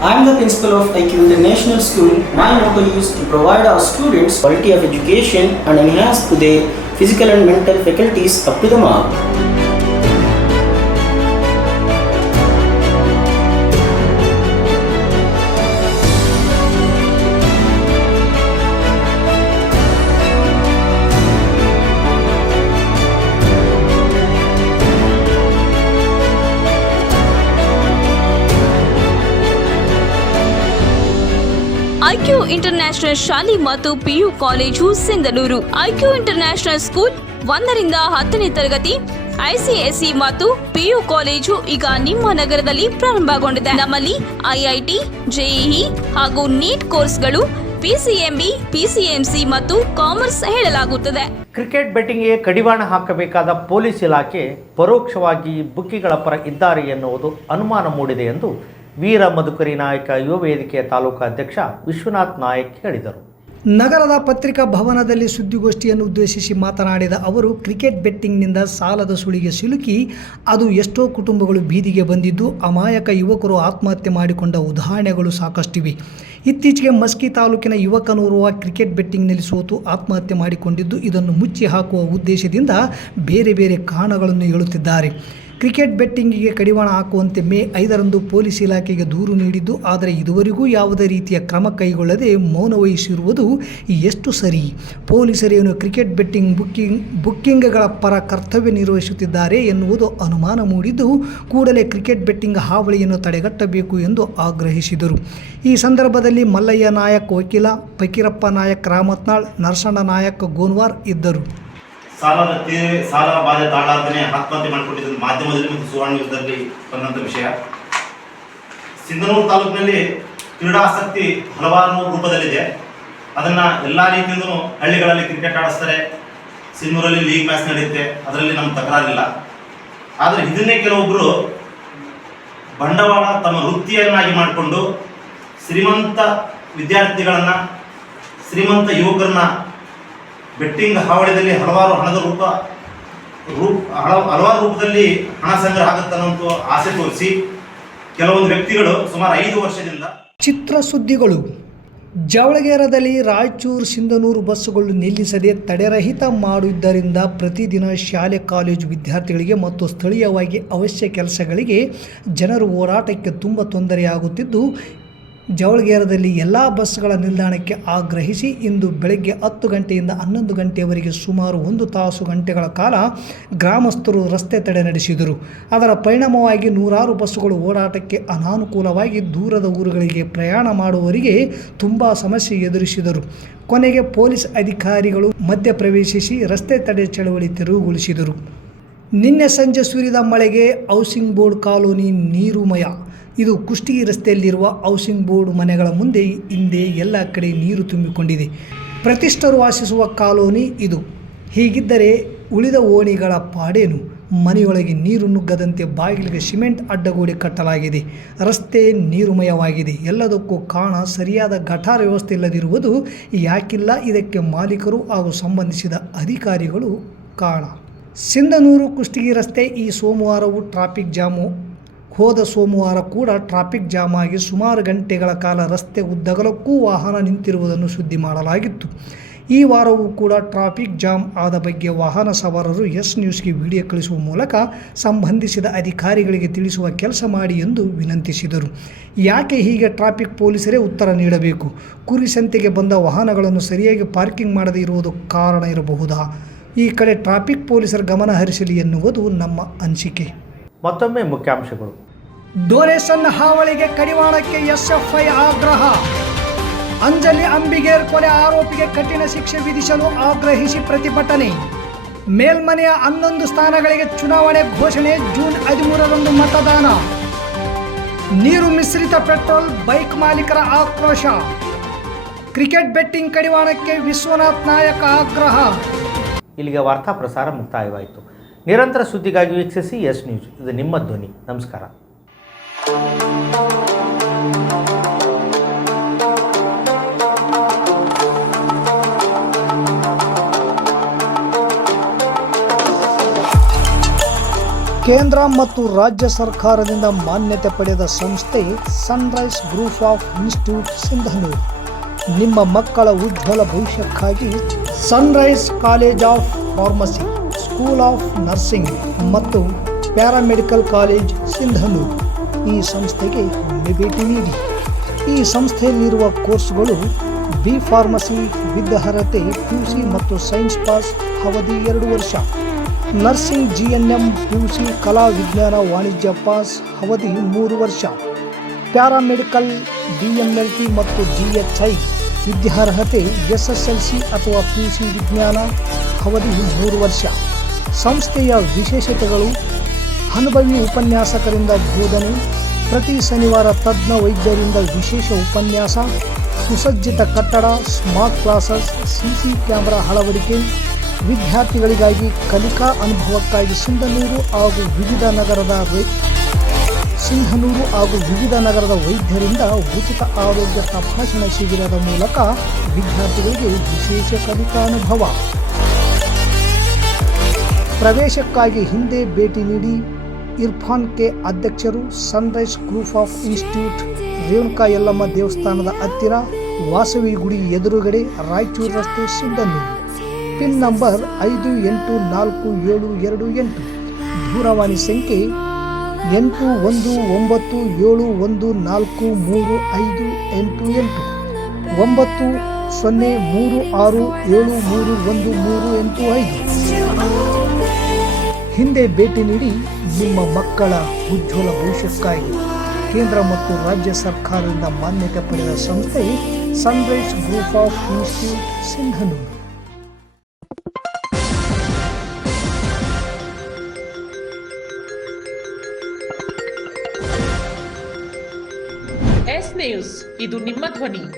I am the principal of IQ International School. My motto is to provide our students quality of education and enhance to their physical and mental faculties up to the mark. IQ international ಶಾಲೆ ಮತ್ತು PU college Sindhanur. IQ international school 1ರಿಂದ 10ನೇ ತರಗತಿ ICSE ಮತ್ತು PU college ಈಗ ನಿಮ್ಮ ನಗರದಲ್ಲಿ ಪ್ರಾರಂಭಗೊಂಡಿದೆ. ನಮ್ಮಲ್ಲಿ IIT, JEE ಹಾಗೂ ನೀಟ್ ಕೋರ್ಸ್ಗಳು, PCMB, PCMC ಮತ್ತು ಕಾಮರ್ಸ್ ಹೇಳಲಾಗುತ್ತದೆ. ಕ್ರಿಕೆಟ್ ಬೆಟ್ಟಿಂಗ್ಗೆ ಕಡಿವಾಣ ಹಾಕಬೇಕಾದ ಪೊಲೀಸ್ ಇಲಾಖೆ ಪರೋಕ್ಷವಾಗಿ ಬುಕ್ಕಿಗಳ ಪರ ಇದ್ದಾರೆ ಎನ್ನುವುದು ಅನುಮಾನ ಮೂಡಿದೆ ಎಂದು ವೀರ ಮಧುಕರಿ ನಾಯಕ ಯುವ ವೇದಿಕೆಯ ತಾಲೂಕಾ ಅಧ್ಯಕ್ಷ ವಿಶ್ವನಾಥ್ ನಾಯಕ್ ಹೇಳಿದರು. ನಗರದ ಪತ್ರಿಕಾ ಭವನದಲ್ಲಿ ಸುದ್ದಿಗೋಷ್ಠಿಯನ್ನು ಉದ್ದೇಶಿಸಿ ಮಾತನಾಡಿದ ಅವರು, ಕ್ರಿಕೆಟ್ ಬೆಟ್ಟಿಂಗ್ನಿಂದ ಸಾಲದ ಸುಳಿಗೆ ಸಿಲುಕಿ ಅದು ಎಷ್ಟೋ ಕುಟುಂಬಗಳು ಬೀದಿಗೆ ಬಂದಿದ್ದು, ಅಮಾಯಕ ಯುವಕರು ಆತ್ಮಹತ್ಯೆ ಮಾಡಿಕೊಂಡ ಉದಾಹರಣೆಗಳು ಸಾಕಷ್ಟಿವೆ. ಇತ್ತೀಚೆಗೆ ಮಸ್ಕಿ ತಾಲೂಕಿನ ಯುವಕನೋರ್ವ ಕ್ರಿಕೆಟ್ ಬೆಟ್ಟಿಂಗ್ನಲ್ಲಿ ಸೋತು ಆತ್ಮಹತ್ಯೆ ಮಾಡಿಕೊಂಡಿದ್ದು, ಇದನ್ನು ಮುಚ್ಚಿ ಹಾಕುವ ಉದ್ದೇಶದಿಂದ ಬೇರೆ ಬೇರೆ ಕಾರಣಗಳನ್ನು ಹೇಳುತ್ತಿದ್ದಾರೆ. ಕ್ರಿಕೆಟ್ ಬೆಟ್ಟಿಂಗಿಗೆ ಕಡಿವಾಣ ಹಾಕುವಂತೆ ಮೇ 5ರಂದು ಪೊಲೀಸ್ ಇಲಾಖೆಗೆ ದೂರು ನೀಡಿದ್ದು, ಆದರೆ ಇದುವರೆಗೂ ಯಾವುದೇ ರೀತಿಯ ಕ್ರಮ ಕೈಗೊಳ್ಳದೆ ಮೌನ ವಹಿಸಿರುವುದು ಎಷ್ಟು ಸರಿ? ಪೊಲೀಸರೇನು ಕ್ರಿಕೆಟ್ ಬೆಟ್ಟಿಂಗ್ ಬುಕ್ಕಿಂಗ್ಗಳ ಪರ ಕರ್ತವ್ಯ ನಿರ್ವಹಿಸುತ್ತಿದ್ದಾರೆ ಎನ್ನುವುದು ಅನುಮಾನ ಮೂಡಿದ್ದು, ಕೂಡಲೇ ಕ್ರಿಕೆಟ್ ಬೆಟ್ಟಿಂಗ್ ಹಾವಳಿಯನ್ನು ತಡೆಗಟ್ಟಬೇಕು ಎಂದು ಆಗ್ರಹಿಸಿದರು. ಈ ಸಂದರ್ಭದಲ್ಲಿ ಮಲ್ಲಯ್ಯ ನಾಯಕ್ ವಕೀಲ, ಫಕೀರಪ್ಪ ನಾಯಕ್ ರಾಮತ್ನಾಳ್, ನರಸಣ್ಣ ನಾಯಕ್ ಗೋನ್ವಾರ್ ಇದ್ದರು. ಸಾಲ ಬಾಧೆ ತಾಳಾರ್ದನೆ ಆತ್ಮಹತ್ಯೆ ಮಾಡಿಕೊಂಡಿದ್ದು ಮಾಧ್ಯಮದಲ್ಲಿ ಮತ್ತು ಸುವರ್ಣ ನ್ಯೂಸ್ನಲ್ಲಿ ಬಂದಂಥ ವಿಷಯ. ಸಿಂಧನೂರು ತಾಲೂಕಿನಲ್ಲಿ ಕ್ರೀಡಾಸಕ್ತಿ ಹಲವಾರು ರೂಪದಲ್ಲಿದೆ. ಅದನ್ನು ಎಲ್ಲ ರೀತಿಯಿಂದಲೂ ಹಳ್ಳಿಗಳಲ್ಲಿ ಕ್ರಿಕೆಟ್ ಆಡಿಸ್ತಾರೆ. ಸಿಂಧೂರಲ್ಲಿ ಲೀಗ್ ಮ್ಯಾಚ್ ನಡೆಯುತ್ತೆ, ಅದರಲ್ಲಿ ನಮ್ಮ ತಕರಾರಿಲ್ಲ. ಆದರೆ ಇದನ್ನೇ ಕೆಲವೊಬ್ಬರು ಬಂಡವಾಳ ತಮ್ಮ ವೃತ್ತಿಯನ್ನಾಗಿ ಮಾಡಿಕೊಂಡು ಶ್ರೀಮಂತ ವಿದ್ಯಾರ್ಥಿಗಳನ್ನು, ಶ್ರೀಮಂತ ಯುವಕರನ್ನ ಬೆಟ್ಟಿಂಗ್ ಹಾವಳಿಯಲ್ಲಿ ಹಲವಾರು ರೂಪದಲ್ಲಿ ಹಣ ಸಂಗ್ರಹ ಆಗುತ್ತನ್ನೋ ಆಸೆ ತೋರಿಸಿ ಕೆಲವೊಂದು ವ್ಯಕ್ತಿಗಳು ಸುಮಾರು 5 ವರ್ಷದಿಂದ ಚಿತ್ರಸುದ್ದಿಗಳು. ಜವಳಗೇರದಲ್ಲಿ ರಾಯಚೂರು ಸಿಂಧನೂರು ಬಸ್ಸುಗಳು ನಿಲ್ಲಿಸದೆ ತಡೆರಹಿತ ಮಾಡುವುದರಿಂದ ಪ್ರತಿದಿನ ಶಾಲೆ ಕಾಲೇಜು ವಿದ್ಯಾರ್ಥಿಗಳಿಗೆ ಮತ್ತು ಸ್ಥಳೀಯವಾಗಿ ಅವಶ್ಯ ಕೆಲಸಗಳಿಗೆ ಜನರು ಓಡಾಟಕ್ಕೆ ತುಂಬ ತೊಂದರೆಯಾಗುತ್ತಿದ್ದು, ಜವಳಗೇರದಲ್ಲಿ ಎಲ್ಲ ಬಸ್ಗಳ ನಿಲ್ದಾಣಕ್ಕೆ ಆಗ್ರಹಿಸಿ ಇಂದು ಬೆಳಗ್ಗೆ 10 ಗಂಟೆಯಿಂದ 11 ಗಂಟೆಯವರೆಗೆ ಸುಮಾರು 1 ತಾಸು ಗಂಟೆಗಳ ಕಾಲ ಗ್ರಾಮಸ್ಥರು ರಸ್ತೆ ತಡೆ ನಡೆಸಿದರು. ಅದರ ಪರಿಣಾಮವಾಗಿ ನೂರಾರು ಬಸ್ಸುಗಳು ಓಡಾಟಕ್ಕೆ ಅನಾನುಕೂಲವಾಗಿ ದೂರದ ಊರುಗಳಿಗೆ ಪ್ರಯಾಣ ಮಾಡುವವರಿಗೆ ತುಂಬ ಸಮಸ್ಯೆ ಎದುರಿಸಿದರು. ಕೊನೆಗೆ ಪೊಲೀಸ್ ಅಧಿಕಾರಿಗಳು ಮಧ್ಯಪ್ರವೇಶಿಸಿ ರಸ್ತೆ ತಡೆ ಚಳವಳಿ ತೆರವುಗೊಳಿಸಿದರು. ನಿನ್ನೆ ಸಂಜೆ ಸುರಿದ ಮಳೆಗೆ ಹೌಸಿಂಗ್ ಬೋರ್ಡ್ ಕಾಲೋನಿ ನೀರುಮಯ. ಇದು ಕುಷ್ಟಗಿ ರಸ್ತೆಯಲ್ಲಿರುವ ಹೌಸಿಂಗ್ ಬೋರ್ಡ್ ಮನೆಗಳ ಮುಂದೆ ಹಿಂದೆ ಎಲ್ಲ ಕಡೆ ನೀರು ತುಂಬಿಕೊಂಡಿದೆ. ಪ್ರತಿಷ್ಠರು ವಾಸಿಸುವ ಕಾಲೋನಿ ಇದು. ಹೀಗಿದ್ದರೆ ಉಳಿದ ಓಣಿಗಳ ಪಾಡೇನು? ಮನೆಯೊಳಗೆ ನೀರು ನುಗ್ಗದಂತೆ ಬಾಗಿಲಿಗೆ ಸಿಮೆಂಟ್ ಅಡ್ಡಗೋಡೆ ಕಟ್ಟಲಾಗಿದೆ. ರಸ್ತೆ ನೀರುಮಯವಾಗಿದೆ. ಎಲ್ಲದಕ್ಕೂ ಕಾರಣ ಸರಿಯಾದ ಗಟಾರ ವ್ಯವಸ್ಥೆ ಇಲ್ಲದಿರುವುದು. ಯಾಕಿಲ್ಲ? ಇದಕ್ಕೆ ಮಾಲೀಕರು ಹಾಗೂ ಸಂಬಂಧಿಸಿದ ಅಧಿಕಾರಿಗಳು ಕಾರಣ. ಸಿಂಧನೂರು ಕುಷ್ಟಗಿ ರಸ್ತೆ ಈ ಸೋಮವಾರವೂ ಟ್ರಾಫಿಕ್ ಜಾಮು. ಹೋದ ಸೋಮವಾರ ಕೂಡ ಟ್ರಾಫಿಕ್ ಜಾಮ್ ಆಗಿ ಸುಮಾರು ಗಂಟೆಗಳ ಕಾಲ ರಸ್ತೆ ಉದ್ದಗಲಕ್ಕೂ ವಾಹನ ನಿಂತಿರುವುದನ್ನು ಸುದ್ದಿ ಮಾಡಲಾಗಿತ್ತು. ಈ ವಾರವೂ ಕೂಡ ಟ್ರಾಫಿಕ್ ಜಾಮ್ ಆದ ಬಗ್ಗೆ ವಾಹನ ಸವಾರರು ಎಸ್ ನ್ಯೂಸ್ಗೆ ವಿಡಿಯೋ ಕಳಿಸುವ ಮೂಲಕ ಸಂಬಂಧಿಸಿದ ಅಧಿಕಾರಿಗಳಿಗೆ ತಿಳಿಸುವ ಕೆಲಸ ಮಾಡಿ ಎಂದು ವಿನಂತಿಸಿದರು. ಯಾಕೆ ಹೀಗೆ? ಟ್ರಾಫಿಕ್ ಪೊಲೀಸರೇ ಉತ್ತರ ನೀಡಬೇಕು. ಕುರಿ ಸಂತೆಗೆ ಬಂದ ವಾಹನಗಳನ್ನು ಸರಿಯಾಗಿ ಪಾರ್ಕಿಂಗ್ ಮಾಡದೇ ಇರುವುದು ಕಾರಣ ಇರಬಹುದಾ? ಈ ಕಡೆ ಟ್ರಾಫಿಕ್ ಪೊಲೀಸರ ಗಮನ ಹರಿಸಲಿ ಎನ್ನುವುದು ನಮ್ಮ ಅನಿಸಿಕೆ. ಮತ್ತೊಮ್ಮೆ ಮುಖ್ಯಾಂಶಗಳು. ಡೊನೇಷನ್ ಹಾವಳಿಗೆ ಕಡಿವಾಣಕ್ಕೆ ಎಸ್ಎಫ್ಐ ಆಗ್ರಹ. ಅಂಜಲಿ ಅಂಬಿಗೇರ್ ಕೊಲೆ ಆರೋಪಿಗೆ ಕಠಿಣ ಶಿಕ್ಷೆ ವಿಧಿಸಲು ಆಗ್ರಹಿಸಿ ಪ್ರತಿಭಟನೆ. ಮೇಲ್ಮನೆಯ 11 ಸ್ಥಾನಗಳಿಗೆ ಚುನಾವಣೆ ಘೋಷಣೆ. ಜೂನ್ 13ರಂದು ಮತದಾನ. ನೀರು ಮಿಶ್ರಿತ ಪೆಟ್ರೋಲ್ ಬೈಕ್ ಮಾಲೀಕರ ಆಕ್ರೋಶ. ಕ್ರಿಕೆಟ್ ಬೆಟ್ಟಿಂಗ್ ಕಡಿವಾಣಕ್ಕೆ ವಿಶ್ವನಾಥ್ ನಾಯಕ ಆಗ್ರಹ. ಇಲ್ಲಿಗೆ ವಾರ್ತಾ ಪ್ರಸಾರ ಮುಕ್ತಾಯವಾಯಿತು. ನಿರಂತರ ಸುದ್ದಿಗಾಗಿ ವೀಕ್ಷಿಸಿ ಎಸ್ ನ್ಯೂಸ್. ಇದು ನಿಮ್ಮ ಧ್ವನಿ. ನಮಸ್ಕಾರ. ಕೇಂದ್ರ ಮತ್ತು ರಾಜ್ಯ ಸರ್ಕಾರದಿಂದ ಮಾನ್ಯತೆ ಪಡೆದ ಸಂಸ್ಥೆ Sunrise group of institute Sindhanur. ನಿಮ್ಮ ಮಕ್ಕಳ ಉಜ್ವಲ ಭವಿಷ್ಯಕ್ಕಾಗಿ Sunrise college of pharmacy, school of nursing ಮತ್ತು ಪ್ಯಾರಾಮೆಡಿಕಲ್ ಕಾಲೇಜ್ ಸಿಂಧನೂರು ಈ ಸಂಸ್ಥೆಗೆ ಒಮ್ಮೆ ಭೇಟಿ ನೀಡಿ. ಈ ಸಂಸ್ಥೆಯಲ್ಲಿರುವ ಕೋರ್ಸ್ಗಳು ಬಿ ಫಾರ್ಮಸಿ ವಿದ್ಯಾರ್ಹತೆ PUC ಮತ್ತು ಸೈನ್ಸ್ ಪಾಸ್ ಅವಧಿ 2 ವರ್ಷ, ನರ್ಸಿಂಗ್ GNM PUC ಕಲಾ ವಿಜ್ಞಾನ ವಾಣಿಜ್ಯ ಪಾಸ್ ಅವಧಿ 3 ವರ್ಷ, ಪ್ಯಾರಾಮೆಡಿಕಲ್ DMLT ಮತ್ತು DHI ವಿದ್ಯಾರ್ಹತೆ SSLC ಅಥವಾ PUC ವಿಜ್ಞಾನ ಅವಧಿ 3 ವರ್ಷ. ಸಂಸ್ಥೆಯ ವಿಶೇಷತೆಗಳು: ಅನುಭವಿ ಉಪನ್ಯಾಸಕರಿಂದ ಬೋಧನೆ, ಪ್ರತಿ ಶನಿವಾರ ತಜ್ಞ ವೈದ್ಯರಿಂದ ವಿಶೇಷ ಉಪನ್ಯಾಸ, ಸುಸಜ್ಜಿತ ಕಟ್ಟಡ, ಸ್ಮಾರ್ಟ್ ಕ್ಲಾಸಸ್, CC ಕ್ಯಾಮೆರಾ ಅಳವಡಿಕೆ, ವಿದ್ಯಾರ್ಥಿಗಳಿಗಾಗಿ ಕಲಿಕಾ ಅನುಭವಕ್ಕಾಗಿ ಸಿಂಧನೂರು ಹಾಗೂ ವಿವಿಧ ನಗರದ ಸಿಂಧನೂರು ಹಾಗೂ ವಿವಿಧ ನಗರದ ವೈದ್ಯರಿಂದ ಉಚಿತ ಆರೋಗ್ಯ ತಪಾಸಣಾ ಶಿಬಿರದ ಮೂಲಕ ವಿದ್ಯಾರ್ಥಿಗಳಿಗೆ ವಿಶೇಷ ಕಲಿಕಾನುಭವ. ಪ್ರವೇಶಕ್ಕಾಗಿ ಹಿಂದೆ ಭೇಟಿ ನೀಡಿ. ಇರ್ಫಾನ್ ಕೆ ಅಧ್ಯಕ್ಷರು, Sunrise group of institute, Renuka Yellamma ದೇವಸ್ಥಾನದ ಹತ್ತಿರ, ವಾಸವಿ ಗುಡಿ ಎದುರುಗಡೆ, ರಾಯಚೂರು ರಸ್ತೆ, ಸಿಂಧನೂರು. Pin number 514728. ದೂರವಾಣಿ ಸಂಖ್ಯೆ 8197143588 9036731385. ಹಿಂದೆ ಭೇಟಿ ನೀಡಿ. ನಿಮ್ಮ ಮಕ್ಕಳ ಉಜ್ವಲ ಭವಿಷ್ಯಕ್ಕಾಗಿ ಕೇಂದ್ರ ಮತ್ತು ರಾಜ್ಯ ಸರ್ಕಾರದಿಂದ ಮಾನ್ಯತೆ ಪಡೆದ ಸಂಸ್ಥೆ Sunrise group of institute, Sindhanur. S news, ಇದು ನಿಮ್ಮ ಧ್ವನಿ.